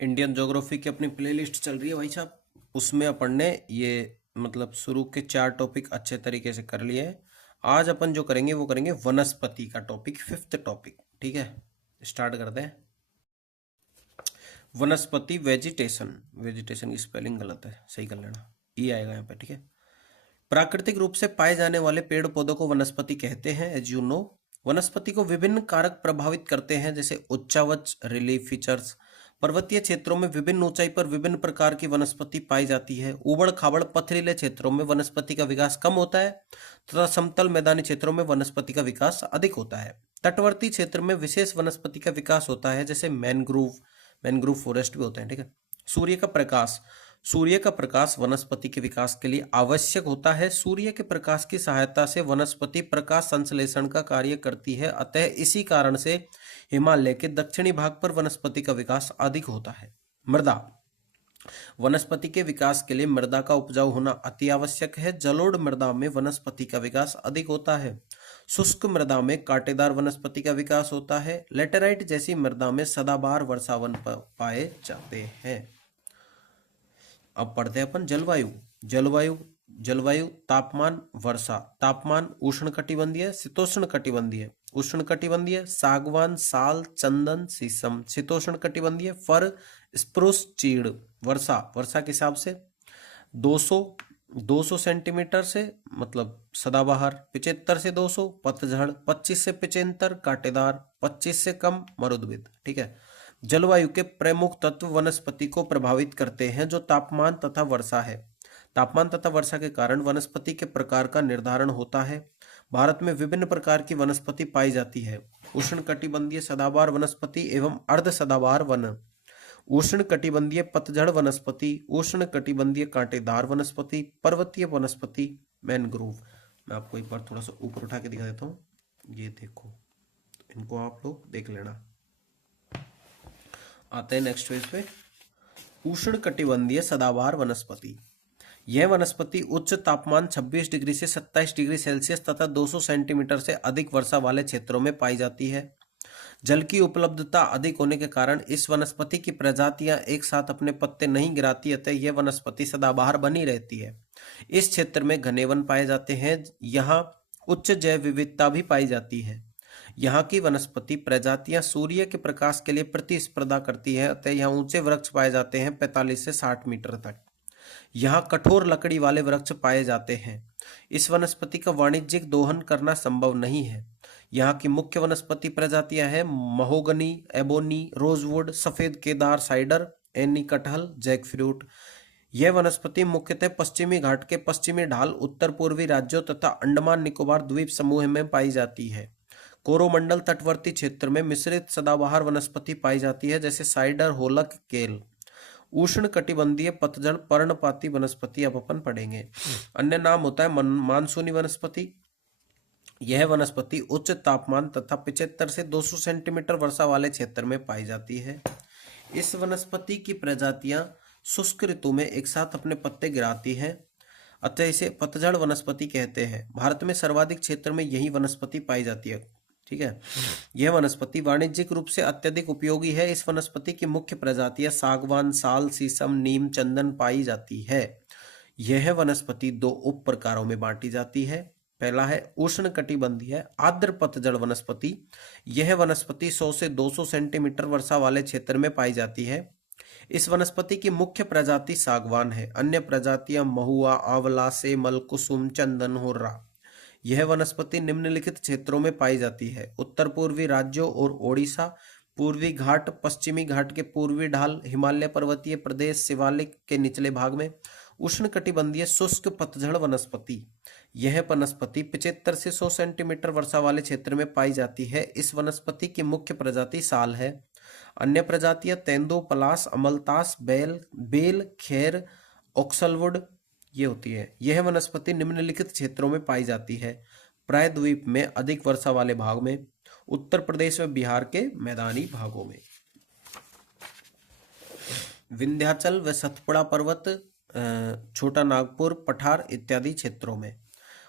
Indian geography की अपनी playlist चल रही है भाई साहब। उसमें अपन ने ये मतलब शुरू के 4 टॉपिक अच्छे तरीके से कर लिए हैं। आज अपन जो करेंगे वो करेंगे वनस्पति का टॉपिक, 5th टॉपिक। ठीक है, स्टार्ट करते हैं। वनस्पति, वेजिटेशन। वेजिटेशन की स्पेलिंग गलत है, सही कर लेना, ई आएगा यहाँ पे। ठीक है। प्राकृतिक रूप से पाए जाने वाले पेड़ पौधों को वनस्पति कहते हैं। एज यू नो, वनस्पति को विभिन्न कारक प्रभावित करते हैं, जैसे उच्चावच रिलीफ फीचर्स। पर्वतीय क्षेत्रों में विभिन्न ऊंचाई पर विभिन्न प्रकार की वनस्पति पाई जाती है। उबड़ खाबड़ पथरीले क्षेत्रों में वनस्पति का विकास कम होता है तथा समतल मैदानी क्षेत्रों में वनस्पति का विकास अधिक होता है। तटवर्ती क्षेत्र में विशेष वनस्पति का विकास होता है, जैसे मैनग्रोव, मैनग्रोव फॉरेस्ट भी होते हैं। ठीक है। सूर्य का प्रकाश। सूर्य का प्रकाश वनस्पति के विकास के लिए आवश्यक होता है। सूर्य के प्रकाश की सहायता से वनस्पति प्रकाश संश्लेषण का कार्य करती है, अतः इसी कारण से हिमालय के दक्षिणी भाग पर वनस्पति का विकास अधिक होता है। मृदा। वनस्पति के विकास के लिए मृदा का उपजाऊ होना अति आवश्यक है। जलोढ़ मृदा में वनस्पति का विकास अधिक होता है। शुष्क मृदा में कांटेदार वनस्पति का विकास होता है। लेटेराइट जैसी मृदा में सदाबहार वर्षावन पाए जाते हैं। अब पढ़ते हैं अपन जलवायु। जलवायु जलवायु तापमान, वर्षा। तापमान उष्णकटिबंधीय, शीतोष्णकटिबंधीय। उष्णकटिबंधीय सागवान, साल, चंदन, शीशम। शीतोष्णकटिबंधीय फर, स्प्रूस, चीड़। वर्षा, वर्षा के हिसाब से 200 सेंटीमीटर से मतलब सदाबहार, 75 से 200। पतझड़ 25 से 75। कांटेदार 25 से कम। मरुद्भिद। ठीक है। जलवायु के प्रमुख तत्व वनस्पति को प्रभावित करते हैं, जो तापमान तथा वर्षा है। तापमान तथा वर्षा के कारण वनस्पति के प्रकार का निर्धारण होता है। भारत में विभिन्न प्रकार की वनस्पति पाई जाती है। उष्णकटिबंधीय सदाबहार वनस्पति एवं अर्ध सदाबहार वन। उष्णकटिबंधीय पतझड़ वनस्पति। उष्णकटिबंधीय कांटेदार वनस्पति। पर्वतीय वनस्पति, मैनग्रोव। मैं आपको एक बार थोड़ा सा ऊपर उठा के दिखा देता हूँ। ये देखो, इनको आप लोग देख लेना। आते हैं नेक्स्ट पेज पे। उष्णकटिबंधीय सदाबहार वनस्पति। यह वनस्पति उच्च तापमान 26 डिग्री से 27 डिग्री सेल्सियस तथा 200 सेंटीमीटर से अधिक वर्षा वाले क्षेत्रों में पाई जाती है। जल की उपलब्धता अधिक होने के कारण इस वनस्पति की प्रजातियां एक साथ अपने पत्ते नहीं गिराती, अतः यह वनस्पति सदाबहार बनी रहती है। इस क्षेत्र में घने वन पाए जाते हैं। यहाँ उच्च जैव विविधता भी पाई जाती है। यहाँ की वनस्पति प्रजातियां सूर्य के प्रकाश के लिए प्रतिस्पर्धा करती है, अतः यहाँ ऊंचे वृक्ष पाए जाते हैं 45 से 60 मीटर तक। यहाँ कठोर लकड़ी वाले वृक्ष पाए जाते हैं। इस वनस्पति का वाणिज्यिक दोहन करना संभव नहीं है। यहाँ की मुख्य वनस्पति प्रजातियां हैं महोगनी, एबोनी, रोजवुड, सफेद केदार, साइडर, एनी कटहल, जैकफ्रूट। यह वनस्पति मुख्यतः पश्चिमी घाट के पश्चिमी ढाल, उत्तर पूर्वी राज्यों तथा अंडमान निकोबार द्वीप समूह में पाई जाती है। कोरोमंडल तटवर्ती क्षेत्र में मिश्रित सदाबहार वनस्पति पाई जाती है, जैसे साइडर, होलक, केल। उष्ण कटिबंधीय पतझड़ पर्णपाती वनस्पति अब अपन पढ़ेंगे। अन्य नाम होता है मानसूनी वनस्पति। यह वनस्पति उच्च तापमान तथा 75 से 200 सेंटीमीटर वर्षा वाले क्षेत्र में पाई जाती है। इस वनस्पति की प्रजातियां शुष्क ऋतु में एक साथ अपने पत्ते गिराती हैं, अतः इसे पतझड़ वनस्पति कहते हैं। भारत में सर्वाधिक क्षेत्र में यही वनस्पति पाई जाती है। ठीक है। यह वनस्पति वाणिज्यिक रूप से अत्यधिक उपयोगी है। इस वनस्पति की मुख्य प्रजातियां सागवान, साल, शीशम, नीम, चंदन पाई जाती है। यह वनस्पति 2 उप प्रकारों में बांटी जाती है। पहला है उष्णकटिबंधीय आर्द्र पतझड़ वनस्पति। यह वनस्पति 100 से 200 सेंटीमीटर वर्षा वाले क्षेत्र में पाई जाती है। इस वनस्पति की मुख्य प्रजाति सागवान है। अन्य प्रजातियां महुआ, आंवला, सेमल, कुसुम, चंदन, हुर्रा। यह वनस्पति निम्नलिखित क्षेत्रों में पाई जाती है: उत्तर पूर्वी राज्यों और ओडिशा, पूर्वी घाट, पश्चिमी घाट के पूर्वी ढाल, हिमालय पर्वतीय प्रदेश, शिवालिक के निचले भाग में। उष्णकटिबंधीय शुष्क पतझड़ वनस्पति। यह वनस्पति 75 से 100 सेंटीमीटर वर्षा वाले क्षेत्र में पाई जाती है। इस वनस्पति की मुख्य प्रजाति साल है। अन्य प्रजातियां तेंदु, पलास, अमलतास, बेल, खैर, ऑक्सलवुड ये होती है। यह वनस्पति निम्नलिखित क्षेत्रों में पाई जाती है: प्रायद्वीप में अधिक वर्षा वाले भाग में, उत्तर प्रदेश व बिहार के मैदानी भागों में, विंध्याचल व सतपुड़ा पर्वत, छोटा नागपुर, पठार इत्यादि क्षेत्रों में।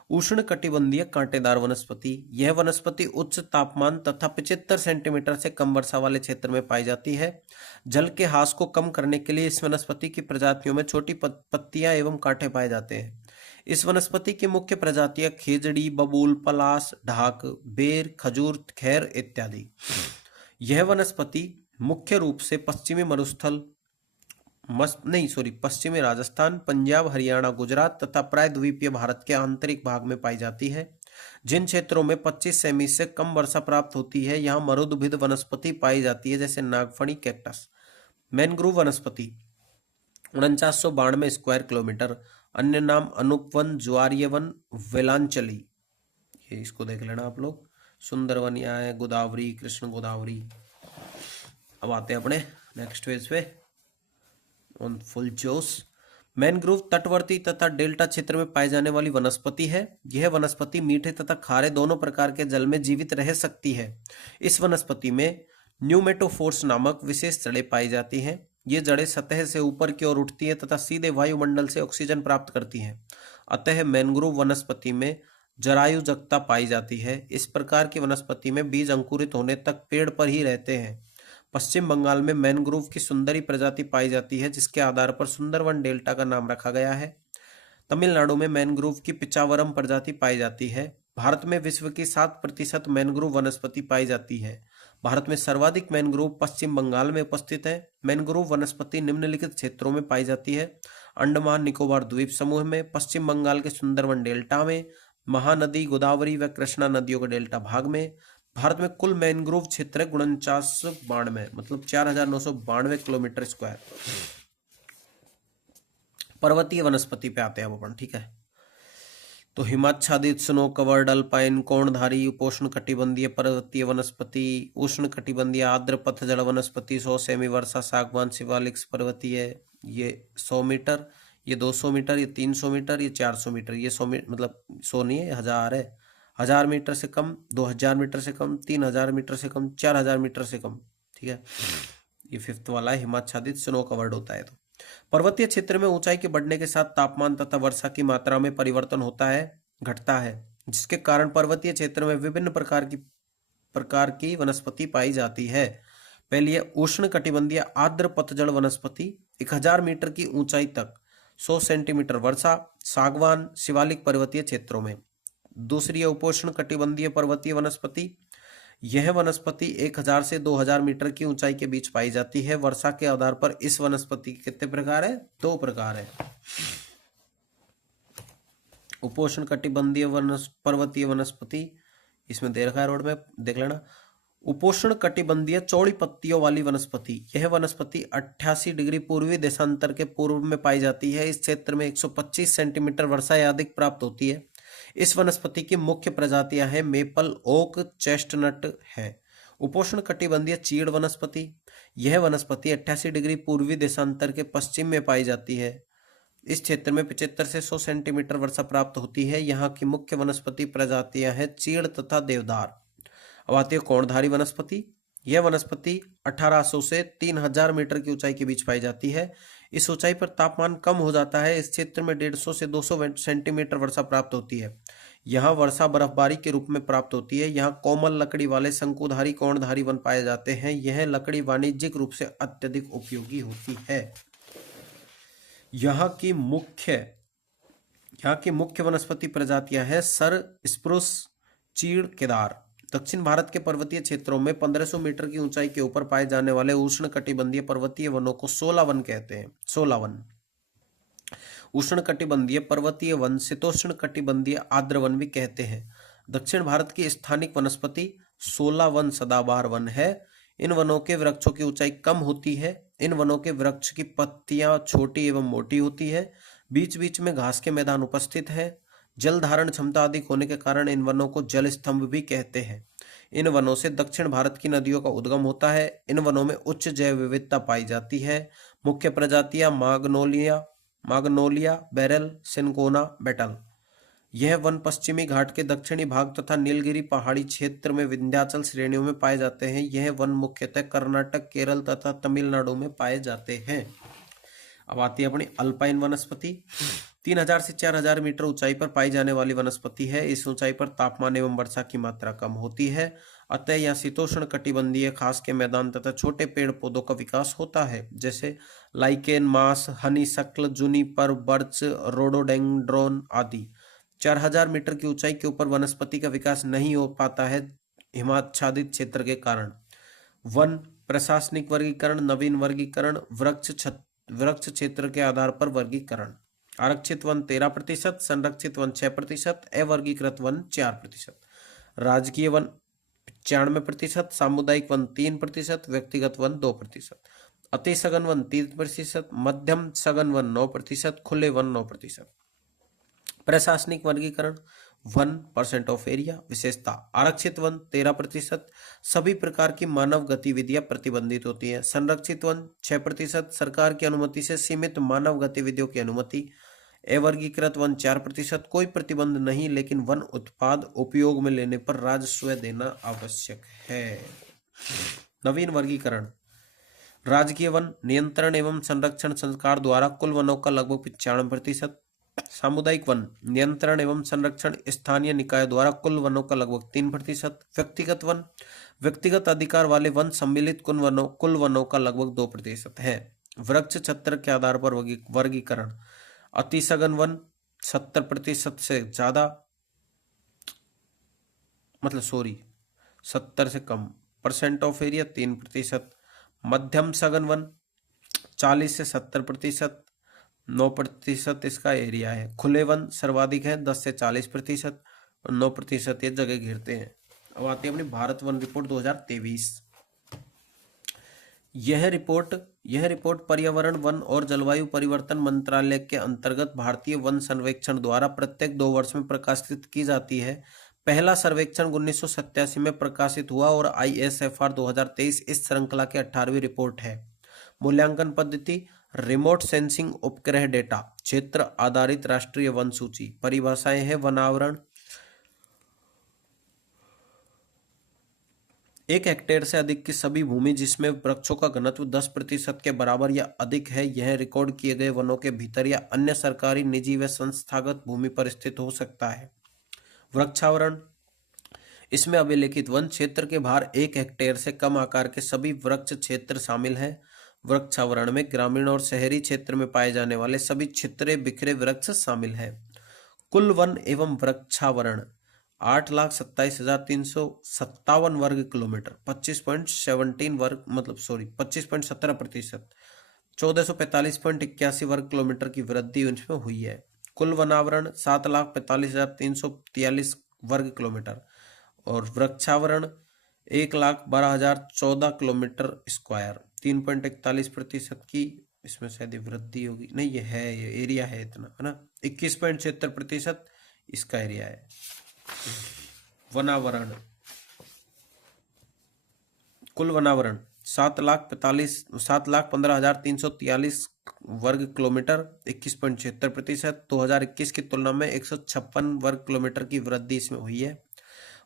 उष्णकटिबंधीय कांटेदार वनस्पति। यह वनस्पति उच्च तापमान तथा 75 सेंटीमीटर से कम वर्षा वाले क्षेत्र में पाई जाती है। जल के ह्रास को कम करने के लिए इस वनस्पति की प्रजातियों में छोटी पत्तियां एवं कांटे पाए जाते हैं। इस वनस्पति की मुख्य प्रजातियां खेजड़ी, बबूल, पलाश, ढाक, बेर, खजूर, खैर इत्यादि। यह वनस्पति मुख्य रूप से पश्चिमी राजस्थान, पंजाब, हरियाणा, गुजरात तथा प्रायद्वीपीय भारत के आंतरिक भाग में पाई जाती है। जिन क्षेत्रों में 25 सेमी से कम वर्षा प्राप्त होती है, यहाँ मरुदभिद वनस्पति पाई जाती है, जैसे नागफणी, कैक्टस। मैनग्रोव वनस्पति 4992 स्क्वायर किलोमीटर। अन्य नाम अनूप वन, ज्वारीय वन, वेलांचली, ये इसको देख लेना आप लोग। सुंदरवन यहाँ है, गोदावरी, कृष्ण गोदावरी। अब आते हैं अपने नेक्स्ट पेज पे ऑन फुल जोश। मैनग्रोव तटवर्ती तथा डेल्टा क्षेत्र में पाई जाने वाली वनस्पति है। यह वनस्पति मीठे तथा खारे दोनों प्रकार के जल में जीवित रह सकती है। इस वनस्पति में न्यूमेटोफोर्स नामक विशेष जड़ें पाई जाती हैं। ये जड़ें सतह से ऊपर की ओर उठती हैं तथा सीधे वायुमंडल से ऑक्सीजन प्राप्त करती हैं। अतः मैनग्रोव वनस्पति में जरायुजकता पाई जाती है। इस प्रकार की वनस्पति में बीज अंकुरित होने तक पेड़ पर ही रहते हैं। पश्चिम बंगाल में मैनग्रोव की सुंदरी प्रजाति पाई जाती है, जिसके आधार पर सुंदरवन डेल्टा का नाम रखा गया है। तमिलनाडु में मैनग्रोव की पिचावरम प्रजाति पाई जाती है। भारत में विश्व की 7% मैनग्रोव वनस्पति पाई जाती है। भारत में सर्वाधिक मैनग्रोव पश्चिम बंगाल में उपस्थित है। मैनग्रोव वनस्पति निम्नलिखित क्षेत्रों में पाई जाती है: अंडमान निकोबार द्वीप समूह में, पश्चिम बंगाल के सुंदरवन डेल्टा में, महानदी, गोदावरी व कृष्णा नदियों के डेल्टा भाग में। भारत में कुल मैनग्रोव क्षेत्र 4992 मतलब 4992 किलोमीटर स्क्वायर। पर्वतीय वनस्पति पे आते हैं अब अपन, ठीक है। तो हिमाच्छादित, स्नो कवर्ड, अल्पाइन, कोणधारी, उपोष्ण कटिबंधीय पर्वतीय वनस्पति, उष्ण कटिबंधीय आर्द्र पतझड़ वनस्पति, 100 सेमी वर्षा, सागवान, शिवालिक पर्वतीय, ये 100 मीटर, ये 200 मीटर, ये 300 मीटर, ये 400 मीटर, ये 100 मीटर मतलब 100 नहीं है, 1000 है। 1000 मीटर से कम, 2000 मीटर से कम, 3000 मीटर से कम, 4000 मीटर से कम, ठीक है। ये 5th वाला है, हिमाच्छादित स्नो कवर्ड होता है। तो पर्वतीय क्षेत्र में ऊंचाई के बढ़ने के साथ तापमान तथा वर्षा की मात्रा में परिवर्तन होता है, घटता है, जिसके कारण पर्वतीय क्षेत्र में विभिन्न प्रकार की वनस्पति पाई जाती है। पहली है उष्ण कटिबंधीय आर्द्र पतझड़ वनस्पति, 1000 मीटर की ऊंचाई तक, 100 सेंटीमीटर वर्षा, सागवान, शिवालिक पर्वतीय क्षेत्रों में। दूसरी है उपोष्ण कटिबंधीय पर्वतीय वनस्पति। यह वनस्पति 1000 से 2000 मीटर की ऊंचाई के बीच पाई जाती है। वर्षा के आधार पर इस वनस्पति के कितने प्रकार है? 2 प्रकार है। उपोष्ण कटिबंधीय पर्वतीय वनस्पति, इसमें दे रखा है रोड में, देख लेना। उपोष्ण कटिबंधीय चौड़ी पत्तियों वाली वनस्पति, यह वनस्पति 88 डिग्री पूर्वी देशांतर के पूर्व में पाई जाती है। इस क्षेत्र में 125 सेंटीमीटर वर्षा या अधिक प्राप्त होती है। इस वनस्पति की मुख्य प्रजातियां हैं मेपल, ओक, चेस्टनट है। उपोष्ण कटिबंधीय चीड़ वनस्पति, यह वनस्पति 88 डिग्री पूर्वी देशांतर के पश्चिम में पाई जाती है। इस क्षेत्र में 75 से 100 सेंटीमीटर वर्षा प्राप्त होती है। यहाँ की मुख्य वनस्पति प्रजातियां हैं चीड़ तथा देवदार। अब आती है कोणधारी वनस्पति। यह वनस्पति 1800 से 3000 मीटर की ऊंचाई के बीच पाई जाती है। इस ऊंचाई पर तापमान कम हो जाता है। इस क्षेत्र में 150 से 200 सेंटीमीटर वर्षा प्राप्त होती है। यहाँ वर्षा बर्फबारी के रूप में प्राप्त होती है। यहाँ कोमल लकड़ी वाले शंकुधारी कोणधारी वन पाए जाते हैं। यह लकड़ी वाणिज्यिक रूप से अत्यधिक उपयोगी होती है। यहाँ की मुख्य वनस्पति प्रजातियां हैं सर, स्प्रूस, चीड़, केदार। दक्षिण भारत के पर्वतीय क्षेत्रों में 1500 मीटर की ऊंचाई के ऊपर पाए जाने वाले उष्ण कटिबंधीय पर्वतीय वनों को 16 वन कहते हैं। 16 वन। उष्ण कटिबंधीय पर्वतीय वन शीतोष्ण कटिबंधीय आर्द्र वन भी कहते हैं। दक्षिण भारत की स्थानिक वनस्पति 16 वन सदाबहार वन है। इन वनों के वृक्षों की ऊंचाई कम होती है। इन वनों के वृक्ष की पत्तियां छोटी एवं मोटी होती है। बीच बीच में घास के मैदान उपस्थित है। जल धारण क्षमता अधिक होने के कारण इन वनों को जल स्तंभ भी कहते हैं। इन वनों से दक्षिण भारत की नदियों का उद्गम होता है। इन वनों में उच्च जैव विविधता पाई जाती है। मुख्य प्रजातियां माग्नोलिया, बेरल, सिनकोना, बेटल। यह वन पश्चिमी घाट के दक्षिणी भाग तथा नीलगिरी पहाड़ी क्षेत्र में विंध्याचल श्रेणियों में पाए जाते हैं। यह वन मुख्यतः कर्नाटक, केरल तथा तमिलनाडु में पाए जाते हैं। अब आती है अपनी अल्पाइन वनस्पति। 3000 से 4000 मीटर ऊंचाई पर पाई जाने वाली वनस्पति है। इस ऊंचाई पर तापमान एवं वर्षा की मात्रा कम होती है, अतः यह शीतोष्ण कटिबंधीय घास के मैदान तथा छोटे पेड़ पौधों का विकास होता है, जैसे लाइकेन, मास, हनीसक्ल, जूनिपर, बर्च, रोडोडेंड्रोन आदि। 4000 मीटर की ऊंचाई के ऊपर वनस्पति का विकास नहीं हो पाता है हिमाच्छादित क्षेत्र के कारण। वन प्रशासनिक वर्गीकरण, नवीन वर्गीकरण, वृक्ष क्षेत्र के आधार पर वर्गीकरण। आरक्षित वन 13%, संरक्षित वन 6%, अवर्गीकृत वन 4%, राजकीय वन 95%, सामुदायिक वन 3%, व्यक्तिगत वन 2%, अति सघन वन 3%, मध्यम सघन वन 9%, खुले वन 9%। प्रशासनिक वर्गीकरण 1% ऑफ एरिया। विशेषता आरक्षित वन 13%, सभी प्रकार की मानव गतिविधियां प्रतिबंधित होती हैं। संरक्षित वन 6%, सरकार की अनुमति से सीमित मानव गतिविधियों की अनुमति। अवर्गीकृत वन 4%, कोई प्रतिबंध नहीं, लेकिन वन उत्पाद उपयोग में लेने पर राजस्व देना आवश्यक है। नवीन वर्गीकरण राजकीय वन नियंत्रण एवं संरक्षण सरकार द्वारा कुल वनों का लगभग 95%। सामुदायिक वन नियंत्रण एवं संरक्षण स्थानीय निकाय द्वारा कुल वनों का लगभग 3%। व्यक्तिगत वन व्यक्तिगत अधिकार वाले वन सम्मिलित कुल वनों का लगभग 2% है। वृक्ष क्षेत्र के आधार पर वर्गीकरण अति सघन वन 70% से ज्यादा, 70 से कम % ऑफ एरिया 3%। मध्यम सघन वन 40 से 70%, 9% इसका एरिया है। खुले वन सर्वाधिक है 10 से 40% और 9% ये जगह घेरते हैं। अब आते हैं अपनी भारत वन रिपोर्ट 2023। यह रिपोर्ट पर्यावरण, वन और जलवायु परिवर्तन मंत्रालय के अंतर्गत भारतीय वन सर्वेक्षण द्वारा प्रत्येक 2 वर्ष में प्रकाशित की जाती है। पहला सर्वेक्षण 1987 में प्रकाशित हुआ और ISFR 2023 इस श्रृंखला की 18वीं रिपोर्ट है। मूल्यांकन पद्धति रिमोट सेंसिंग उपग्रह डेटा, क्षेत्र आधारित राष्ट्रीय वन सूची। परिभाषाएं हैं वनावरण 1 हेक्टेयर से अधिक की सभी भूमि जिसमें वृक्षों का घनत्व 10% के बराबर या अधिक है, यह रिकॉर्ड किए गए वनों के भीतर या अन्य सरकारी, निजी व संस्थागत भूमि पर स्थित हो सकता है। वृक्षावरण इसमें अभिलेखित वन क्षेत्र के बाहर 1 हेक्टेयर से कम आकार के सभी वृक्ष क्षेत्र शामिल हैं। वृक्षावरण में ग्रामीण और शहरी क्षेत्र में पाए जाने वाले सभी छितरे बिखरे वृक्ष शामिल हैं। कुल वन एवं वृक्षावरण 8,27,357 वर्ग किलोमीटर, 25.17%, 1445.81 वर्ग किलोमीटर की वृद्धि उसमें हुई है। कुल वनावरण 7,45,343 वर्ग किलोमीटर और वृक्षावरण 1,12,014 किलोमीटर स्क्वायर, 3.41% की इसमें शायद वृद्धि होगी, नहीं ये एरिया है इतना, है ना। 21.76% इसका एरिया है। वनावरण कुल वनावरण 7,15,343 वर्ग किलोमीटर, 21.76%। 2021 की तुलना में 156 वर्ग किलोमीटर की वृद्धि इसमें हुई है।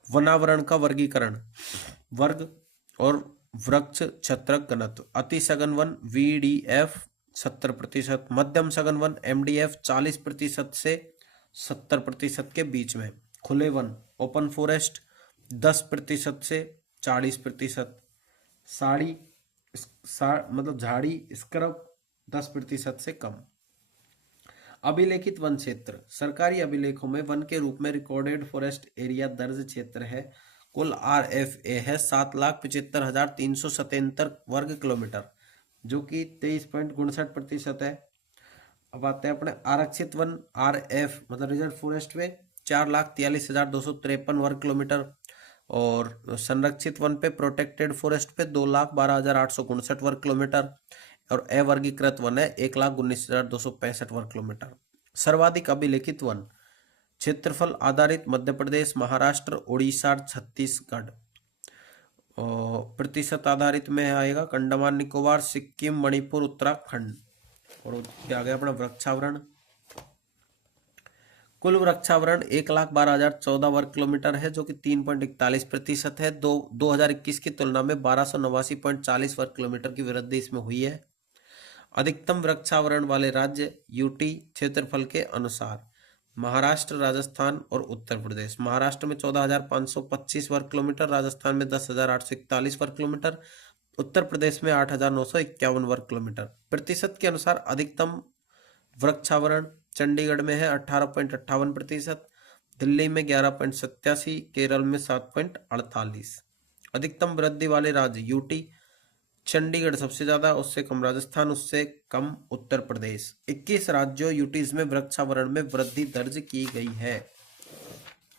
वनावरण का वर्गीकरण वर्ग और वृक्ष क्षेत्र घनत्व। अति सघन वन VDF 70%, मध्यम सघन वन MDF 40% से 70% के बीच में। खुले वन ओपन फॉरेस्ट 10% से 40%, झाड़ी स्क्रब 10% से कम। अभिलेखित वन क्षेत्र सरकारी अभिलेखों में वन के रूप में रिकॉर्डेड फॉरेस्ट एरिया दर्ज क्षेत्र है। कुल RFA है 7,75,377 वर्ग किलोमीटर, जो कि 23.59% है। अब आते हैं अपने आरक्षित वन RF रिजर्व फॉरेस्ट में 4,43,253 वर्ग किलोमीटर और संरक्षित वन पे प्रोटेक्टेड फॉरेस्ट पे 2,12,859 वर्ग किलोमीटर और अवर्गीकृत वन है 1,19,265 वर्ग किलोमीटर। सर्वाधिक अभिलेखित वन क्षेत्रफल आधारित मध्य प्रदेश, महाराष्ट्र, उड़ीसा, छत्तीसगढ़। प्रतिशत आधारित में आएगा अंडमान निकोबार, सिक्किम, मणिपुर, उत्तराखंड। और आ गया अपना वृक्षावरण। कुल वृक्षावरण 1,12,014 वर्ग किलोमीटर है, जो कि 3.41% है। 2021 की तुलना में 1289.40 वर्ग किलोमीटर की वृद्धि इसमें हुई है। अधिकतम वृक्षावरण वाले राज्य यूटी क्षेत्रफल के अनुसार महाराष्ट्र, राजस्थान और उत्तर प्रदेश। महाराष्ट्र में 14,525 वर्ग किलोमीटर, राजस्थान में 10,841 वर्ग किलोमीटर, उत्तर प्रदेश में 8,951 वर्ग किलोमीटर। प्रतिशत के अनुसार अधिकतम वृक्षावरण चंडीगढ़ में है 18.58%, दिल्ली में 11.87, केरल में 7.48। अधिकतम वृद्धि वाले राज्य यूटी, चंडीगढ़ सबसे ज्यादा, उससे कम राजस्थान, उससे कम उत्तर प्रदेश। 21 राज्यों यूटीज में वृक्षावरण में वृद्धि दर्ज की गई है।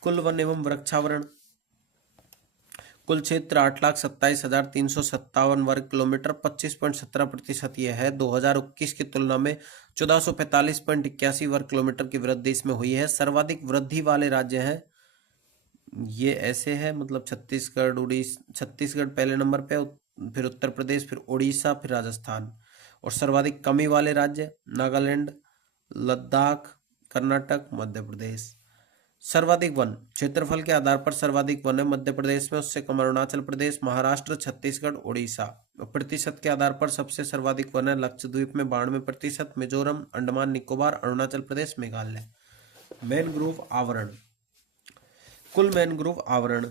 कुल वन एवं वृक्षावरण कुल क्षेत्र 8,27,357 वर्ग किलोमीटर, 25.17% यह है। 2021 की तुलना में 1445.81 वर्ग किलोमीटर की वृद्धि इसमें हुई है। सर्वाधिक वृद्धि वाले राज्य हैं ये ऐसे है, मतलब छत्तीसगढ़ पहले नंबर पे, फिर उत्तर प्रदेश, फिर उड़ीसा, फिर राजस्थान। और सर्वाधिक कमी वाले राज्य नागालैंड, लद्दाख, कर्नाटक, मध्य प्रदेश। सर्वाधिक वन क्षेत्रफल के आधार पर सर्वाधिक वन है मध्य प्रदेश में, उससे कम अरुणाचल प्रदेश, महाराष्ट्र, छत्तीसगढ़, उड़ीसा। प्रतिशत के आधार पर सबसे सर्वाधिक वन है लक्षद्वीप में 92%, मिजोरम, अंडमान निकोबार, अरुणाचल प्रदेश, मेघालय। मैनग्रोव आवरण कुल मैनग्रोव आवरण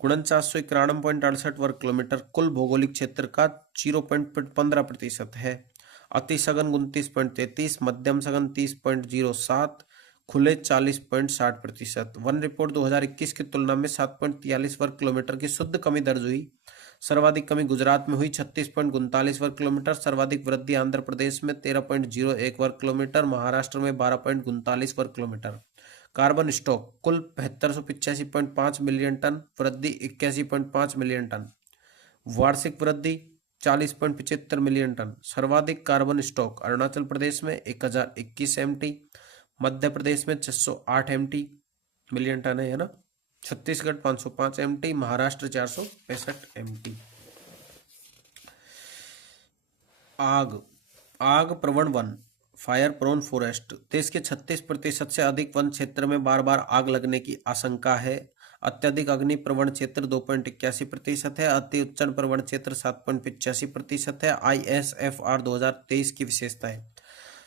4991.68 वर्ग किलोमीटर कुल भौगोलिक क्षेत्र का 0.15% है। अति सघन 29.33, मध्यम सघन 30.07, खुले 40.60%। वन रिपोर्ट 2021 की तुलना में 7.43 वर्ग किलोमीटर की शुद्ध कमी दर्ज हुई। सर्वाधिक कमी गुजरात में हुई 36.39 वर्ग किलोमीटर, सर्वाधिक वृद्धि आंध्र प्रदेश में 13.01 वर्ग किलोमीटर, महाराष्ट्र में 12.39 वर्ग किलोमीटर। कार्बन स्टॉक कुल 785.5 मिलियन टन, वृद्धि 81.5 मिलियन टन, वार्षिक वृद्धि 40.75 मिलियन टन। सर्वाधिक कार्बन स्टॉक अरुणाचल प्रदेश में 1021 MT, मध्य प्रदेश में 608 MT मिलियन टन है ना, छत्तीसगढ़ 505 MT, महाराष्ट्र 465 MT। आग प्रवण वन फायर प्रोन फॉरेस्ट देश के 36% से अधिक वन क्षेत्र में बार बार आग लगने की आशंका है। अत्यधिक अग्नि प्रवण क्षेत्र 2.81% है, अति उच्चन प्रवण क्षेत्र 7.85% है। ISFR 2023 की विशेषता है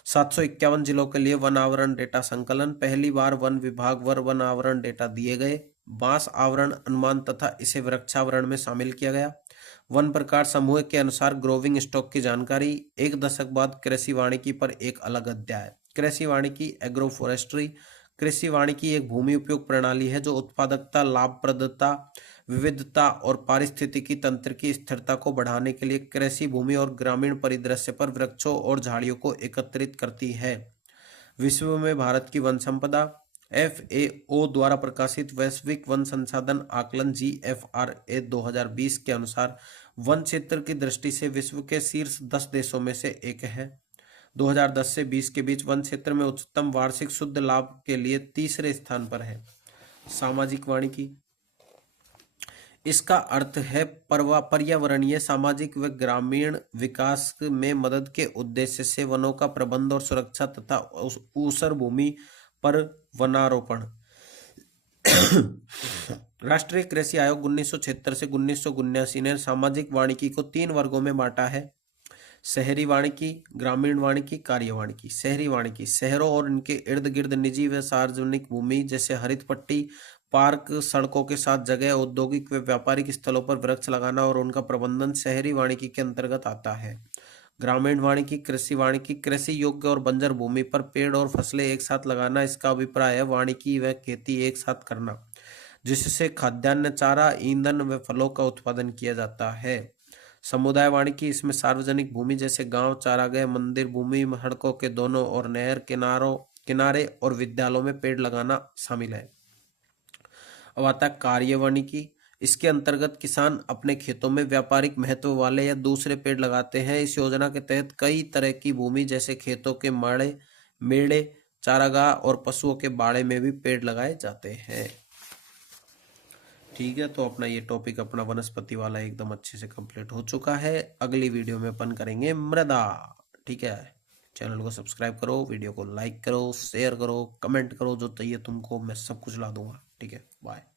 751 जिलों के लिए वन आवरण डेटा संकलन। पहली बार वन विभाग वन आवरण डेटा दिए गए। बांस आवरण अनुमान तथा इसे वृक्षावरण में शामिल किया गया। वन प्रकार समूह के अनुसार ग्रोविंग स्टॉक की जानकारी। एक दशक बाद कृषि वानिकी पर एक अलग अध्याय। कृषि वानिकी एग्रो फॉरेस्ट्री कृषि वानिकी एक भूमि उपयोग प्रणाली है जो उत्पादकता, लाभप्रदता, विविधता और पारिस्थितिकी तंत्र की स्थिरता को बढ़ाने के लिए कृषि भूमि और ग्रामीण परिदृश्य पर वृक्षों और झाड़ियों को एकत्रित करती है। विश्व में भारत की वन संपदा FAO द्वारा प्रकाशित वैश्विक वन संसाधन आकलन GFRA 2020 के अनुसार वन क्षेत्र की दृष्टि से विश्व के शीर्ष 10 देशों में से एक है। 2010 से 20 के बीच वन क्षेत्र में उच्चतम वार्षिक शुद्ध लाभ के लिए तीसरे स्थान पर है। सामाजिक वानिकी इसका अर्थ है पर्यावरणीय, सामाजिक व ग्रामीण विकास में मदद के उद्देश्य से वनों का प्रबंध और सुरक्षा तथा ऊसर भूमि पर वनारोपण। राष्ट्रीय कृषि आयोग 1976 से 1979 ने सामाजिक वानिकी को 3 वर्गों में बांटा है: शहरी वानिकी, ग्रामीण वानिकी, कार्य वानिकी। शहरी वानिकी शहरों और इनके इर्द गिर्द निजी व सार्वजनिक भूमि जैसे हरित पट्टी, पार्क, सड़कों के साथ जगह, औद्योगिक व व्यापारिक स्थलों पर वृक्ष लगाना और उनका प्रबंधन शहरी वानिकी के अंतर्गत आता है। ग्रामीण वानिकी कृषि वानिकी कृषि योग्य और बंजर भूमि पर पेड़ और फसलें एक साथ लगाना। इसका अभिप्राय है वानिकी व खेती एक साथ करना, जिससे खाद्यान्न, चारा, ईंधन व फलों का उत्पादन किया जाता है। समुदाय वानिकी इसमें सार्वजनिक भूमि जैसे गांव, चारागाह, मंदिर भूमि, सड़कों के दोनों और नहर किनारे और विद्यालयों में पेड़ लगाना शामिल है। अब आता है कार्य वानिकी। इसके अंतर्गत किसान अपने खेतों में व्यापारिक महत्व वाले या दूसरे पेड़ लगाते हैं। इस योजना के तहत कई तरह की भूमि जैसे खेतों के मेड़े, चारागाह और पशुओं के बाड़े में भी पेड़ लगाए जाते हैं। ठीक है, तो अपना ये टॉपिक अपना वनस्पति वाला एकदम अच्छे से कंप्लीट हो चुका है। अगली वीडियो में अपन करेंगे मृदा। ठीक है, चैनल को सब्सक्राइब करो, वीडियो को लाइक करो, शेयर करो, कमेंट करो, जो चाहिए तुमको मैं सब कुछ ला दूंगा। ठीक है, बाय।